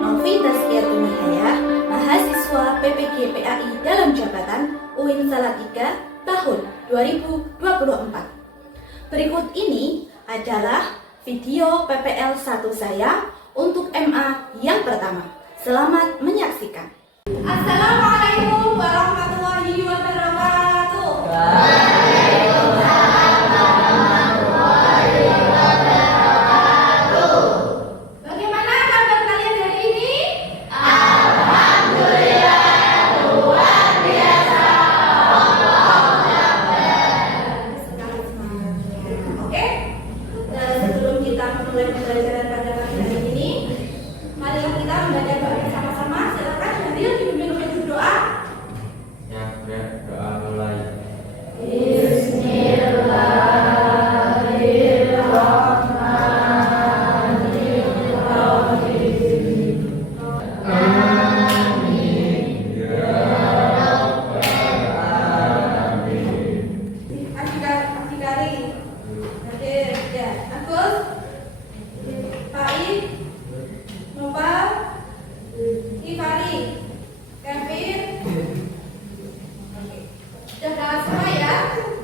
Novi Tazkiyatun Nihayah, mahasiswa PPG PAI dalam jabatan UIN Salatiga tahun 2024. Berikut ini adalah video PPL 1 saya untuk MA yang pertama. Selamat menyaksikan. Assalamualaikum warahmatullahi wabarakatuh. Bagaimana kabar kalian hari ini? Alhamdulillah, luar biasa. Sekali semangatnya. Oke? Dan sebelum kita mulai pembelajaran pada pagi hari ini, marilah kita membaca doa bersama-sama. Silakan hadir dipimpin oleh doa. Ya, doa mulai. Adik-adik, hadir ya. Agus, Faid, Nopal, Ifari, Kevin. Oke. Sudah dapat semua ya?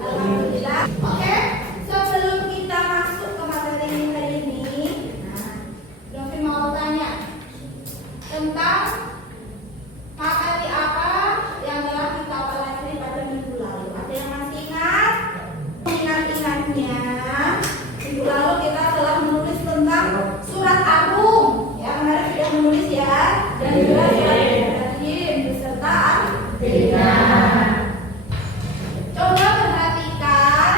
Alhamdulillah. Oke. Sebelum kita masuk ke materi hari ini, Novi mau tanya tentang materi apa yang telah kita pelajari pada minggu lalu. Ada yang masih ingat? Ingat-ingatnya, minggu lalu kita telah menulis tentang surat Ar-Rum. Ya, kemarin sudah menulis ya. Dan juga surat Ibrahim beserta Ar-Rum. Coba perhatikan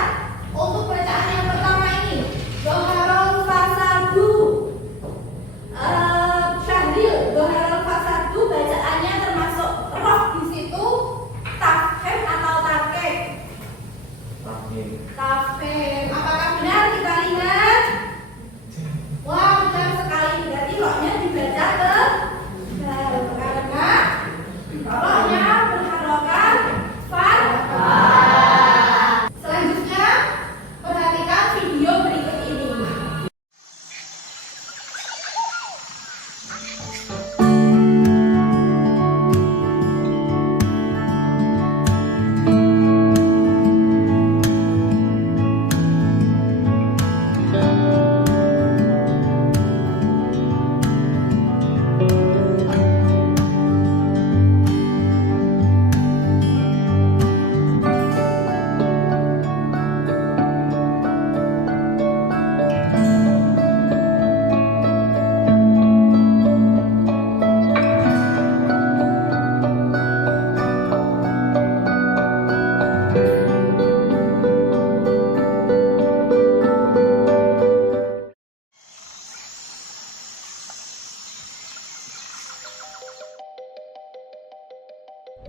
untuk bacaan yang pertama ini. Doharul fasadu. Syahril, Doharul fasadu bacaannya termasuk roh di situ tafhem atau tarkeh. Tafhem. Apakah benar kita lihat? Wah, benar sekali. Berarti rohnya dibaca ke karena rohnya berharokat fathah. Selanjutnya perhatikan video berikut ini.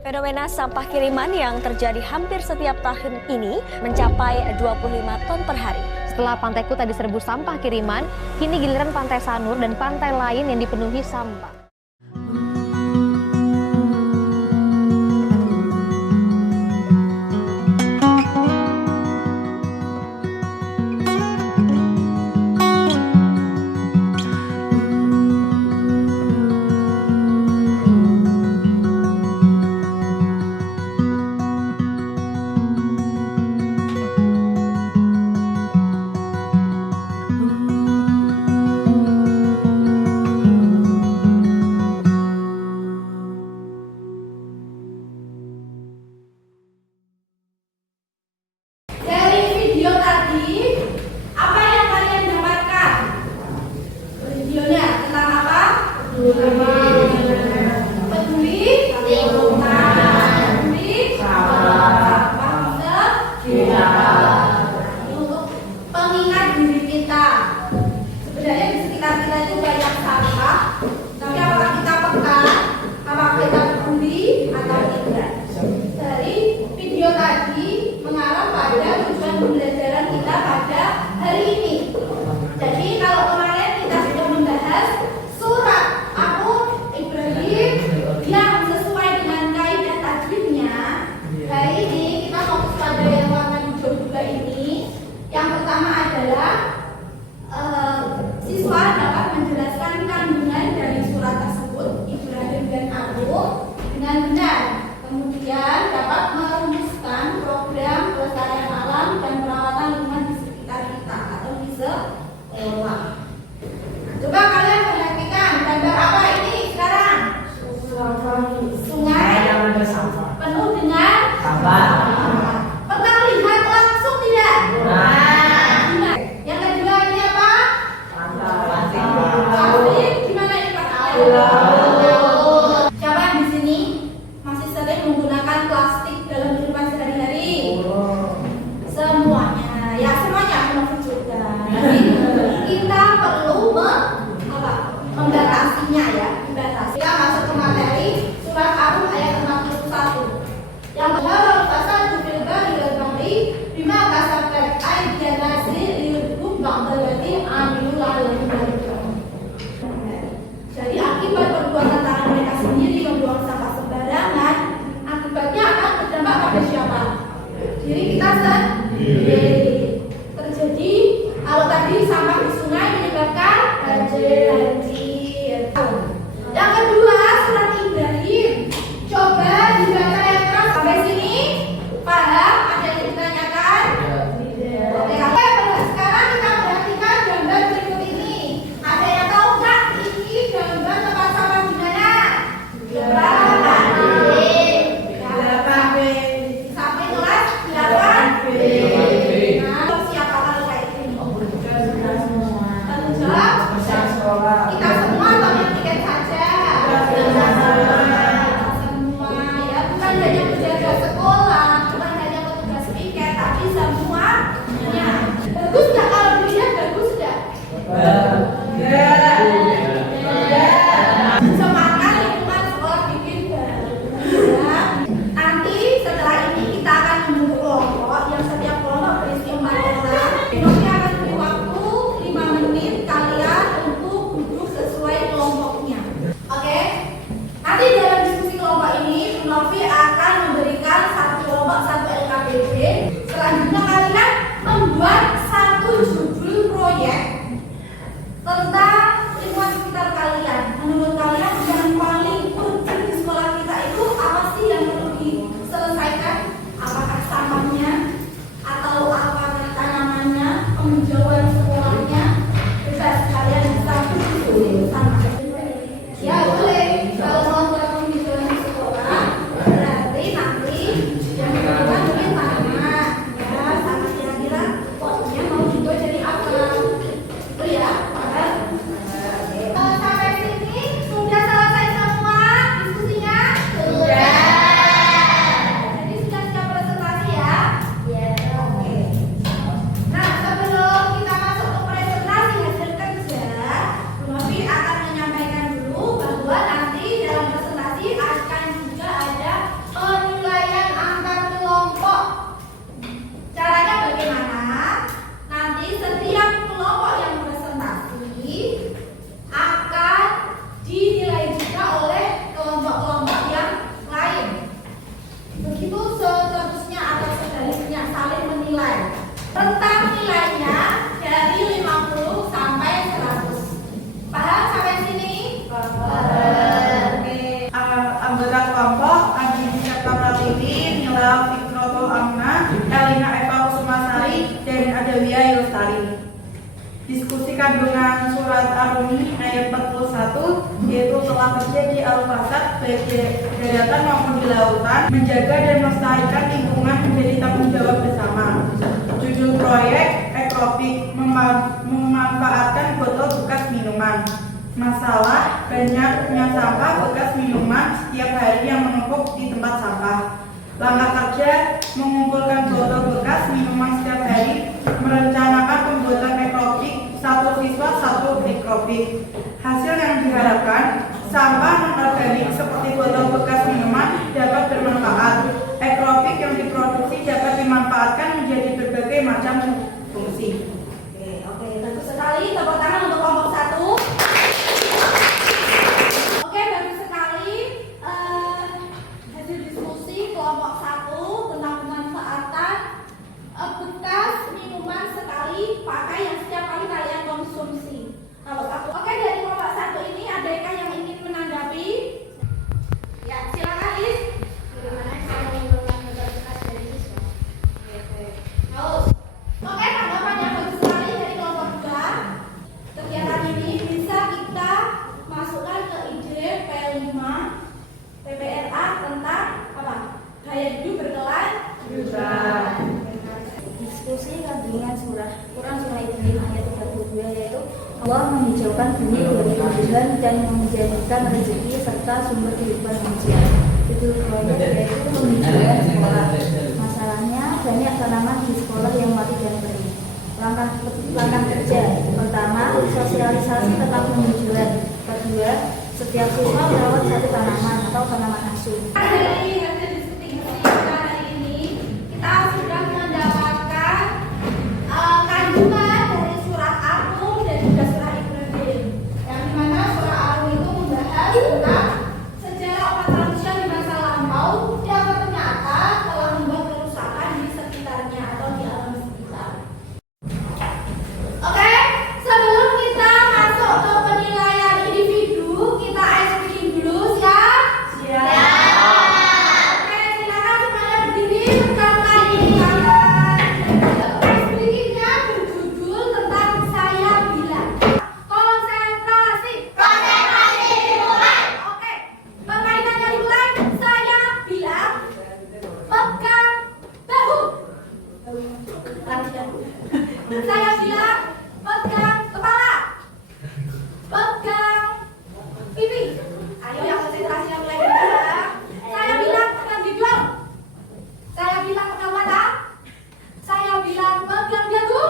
Fenomena sampah kiriman yang terjadi hampir setiap tahun ini mencapai 25 ton per hari. Setelah Pantai Kuta diserbu sampah kiriman, kini giliran Pantai Sanur dan pantai lain yang dipenuhi sampah. Olah. Coba kalian perhatikan gambar apa ini sekarang? Sungai yang bersampah. penuh dengan Sampah. pernah lihat langsung tidak? Nah, yang kedua ini apa? Plastik. Gimana ini plastiknya? Siapa yang di sini masih sering menggunakan plastik dalam kehidupan sehari-hari? Semuanya, ya semuanya termasuk juga. Jadi kita perlu membatasinya ya, membatasi. Kita masuk ke materi surat Ar-Rum ayat 61. Yang benar pasal juga dilebari bima kasabet ayat dianasi liukum bangdalati amilu lalu. Jadi akibat perbuatan tangan mereka sendiri membuang sampah sembarangan, akibatnya akan berdampak pada siapa? Diri kita sendiri. Terjadi kalau tadi sampah di sungai menyebabkan banjir. Yang kedua surat Ibrahim. Coba dibaca yang keras sampai sini. Paham? Ada yang ditanyakan? Oke, sekarang kita perhatikan gambar berikut ini. Ada yang tahu nggak ini gambar tempat sampah di mana? Sampai kelas 8B. Nah, siapa kalau kayak gini? Tanggung jawab kita semua atau yang tiket saja? Semua ya, bukan hanya penjaga sekolah, bukan hanya petugas piket, tapi semuanya. Bagus nggak kalau dilihat? Bagus nggak? Semangat lingkungan sekolah bikin baru. Ya. Nanti setelah ini kita akan membentuk kelompok yang setiap kelompok berisi 4 orang. Nanti akan beri waktu 5 menit kalian untuk duduk sesuai kelompoknya. Oke? Nanti dalam diskusi kelompok ini, Bu Novi akan memberikan satu kelompok satu LKPD. Selanjutnya kalian membuat satu judul proyek tentang lingkungan sekitar kalian. Menurut kalian yang paling urgent di sekolah kita itu apa sih yang perlu diselesaikan? Apakah sampahnya atau apakah tanamannya, penghijauan sekolahnya? Bebas, kalian bisa diskusi sama. Ya boleh, kalau mau buat penghijauan di sekolah berarti nanti yang kedua mungkin tanaman ya, sama kira-kira potnya mau juga jadi apa? Itu ya. Sampai sini sudah selesai semua diskusinya? Sudah. Jadi sudah siap presentasi ya? Iya. Oke. Nah, sebelum kita masuk ke presentasi hasil kerja, Bu Novi akan menyampaikan dulu bahwa nanti dalam presentasi akan juga ada penilaian antar kelompok. Caranya bagaimana? Nanti setiap kelompok yang presentasi akan dinilai juga oleh kelompok-kelompok yang lain. Begitu seterusnya atau sebaliknya saling menilai. Rentang nilainya dari 50 sampai 100. Paham sampai sini? Oke. Anggota kelompok Adi Syarta Pratiwi, Nila Fikrotul Amna, Elina Eva Kusumasari, dan Adelia Yustari. Diskusi kandungan surat Ar-Rum ayat 41, yaitu telah terjadi al-fasad baik di daratan maupun di lautan, menjaga dan melestarikan lingkungan menjadi tanggung jawab bersama. Judul proyek Ekropik, memanfaatkan botol bekas minuman. Masalah banyaknya sampah bekas minuman setiap hari yang menumpuk di tempat sampah. Langkah kerja mengumpulkan botol bekas minuman setiap hari, merencanakan pembuatan ekropik, satu siswa satu ekropik. Hasil yang diharapkan, sampah non-organik seperti botol bekas minuman dapat bermanfaat. Ekropik yang diproduksi dapat dimanfaatkan menjadi berbagai macam fungsi. Oke, bagus sekali. Tepuk tangan untuk kelompok 1. Oke, bagus sekali. Hasil diskusi kelompok 1 tentang pemanfaatan bekas minuman sekali pakai yang setiap kali kalian konsumsi. Kelompok 1. Oke, dari kelompok 1 ini adakah yang ingin menanggapi? Ya, silakan Is. Bagaimana cara menanggapi? Diskusi kandungan surah Quran surah Ibrahim ayat 32 yaitu Allah menghijaukan bumi dari tumbuhan dan menjadikan rezeki serta sumber kehidupan manusia. Itu yaitu menghijaukan sekolah. Masalahnya banyak tanaman di sekolah yang mati dan kering. Langkah kerja pertama, sosialisasi tentang penghijauan. Kedua, setiap siswa merawat satu tanaman atau tanaman asuh. Dari hasil diskusi kita hari ini, kita sudah mendapatkan kandungan dari surah Ar-Rum dan juga surah Ibrahim. Yang dimana surah Ar-Rum itu membahas tentang sejarah umat manusia di masa lampau yang ternyata telah membuat kerusakan di sekitarnya atau di alam sekitar. Oke, sebelum kita masuk ke penilaian individu, kita ice breaking dulu, siap? Oke, silakan semuanya berdiri pertama ini kalian. Ice breakingnya berjudul tentang saya bilang. Konsentrasi. Dimulai. Oke, permainannya dimulai. Saya bilang pegang bahu. Saya bilang pegang kepala, pegang pipi. Ayo yang konsentrasi yang mulai bergerak. Saya bilang pegang hidung. Saya bilang pegang mata. Saya bilang pegang dagu.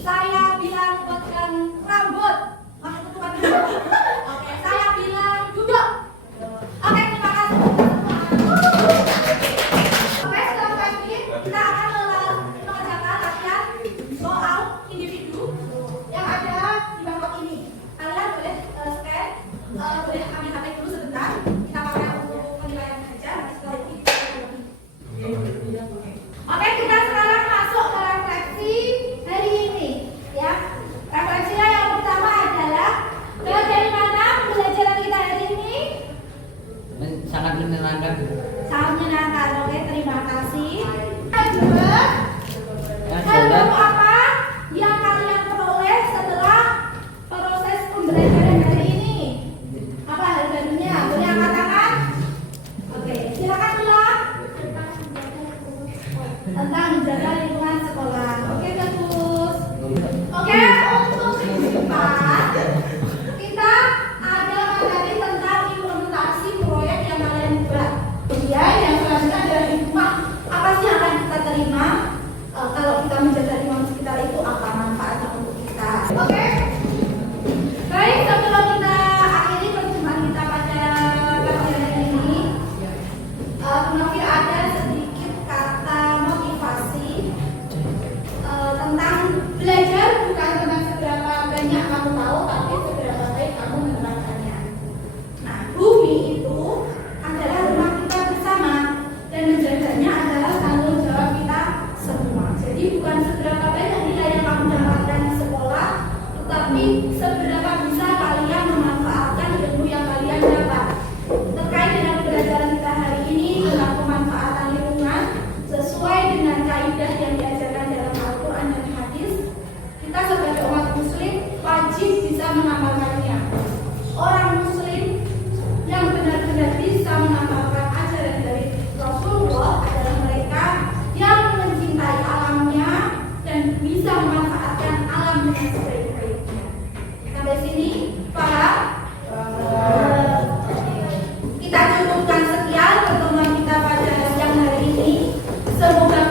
Saya bilang pegang rambut. Maksudnya bukan duduk. Oke, saya bilang duduk. Oke, terima kasih semua. Oke, setelah ini kita akan mengerjakan latihan soal individu yang ada di bangkok ini. Kalian boleh scan, boleh ambil HP dulu sebentar. Kita pakai untuk penilaian saja. Nanti setelah ini kita akan lebih. Oke, kita sekarang masuk ke refleksi hari ini. Ya, refleksinya yang pertama adalah bagaimana pembelajaran kita hari ini. Sangat menyenangkan. Sangat menyenangkan. Oke, terima kasih. Kedua, Yang ilmu kedua, apa yang kalian peroleh setelah proses pembelajaran hari ini? Apa hal barunya? Boleh angkat tangan? Oke, silakan ulang. Tentang menjaga lingkungan sekolah. Oke, bagus. Oke, untuk minggu depan kita ada materi tentang implementasi proyek yang kalian buat. Kemudian yang selanjutnya adalah di rumah. Apa sih yang akan kita terima? Kalau kita menjaga lingkungan sekitar itu apa manfaatnya untuk kita? Oke. Baik, sebelum kita akhiri perjumpaan kita pada pelajaran ini, mungkin ada sedikit kata motivasi tentang belajar bukan tentang seberapa banyak kamu tahu, tapi seberapa baik kamu menerapkannya. Nah, bumi itu adalah rumah kita bersama dan menjaganya adalah tanggung jawab kita semua. Jadi bukan seberapa banyak nilai yang kamu dapatkan di sekolah, tetapi seberapa bisa kalian memanfaatkan ilmu yang kalian dapat. Terkait dengan pembelajaran kita hari ini tentang pemanfaatan lingkungan sesuai dengan kaidah yang diajarkan dalam Al-Quran dan Hadis, kita sebagai umat Muslim wajib bisa mengamalkannya. Orang Muslim yang benar-benar bisa mengamalkan ajaran dari Rasulullah adalah mereka yang mencintai alamnya dan bisa memanfaatkan alam dengan sebaik-baiknya. Sampai sini, paham? Kita cukupkan sekian pertemuan kita pada siang hari ini. Semoga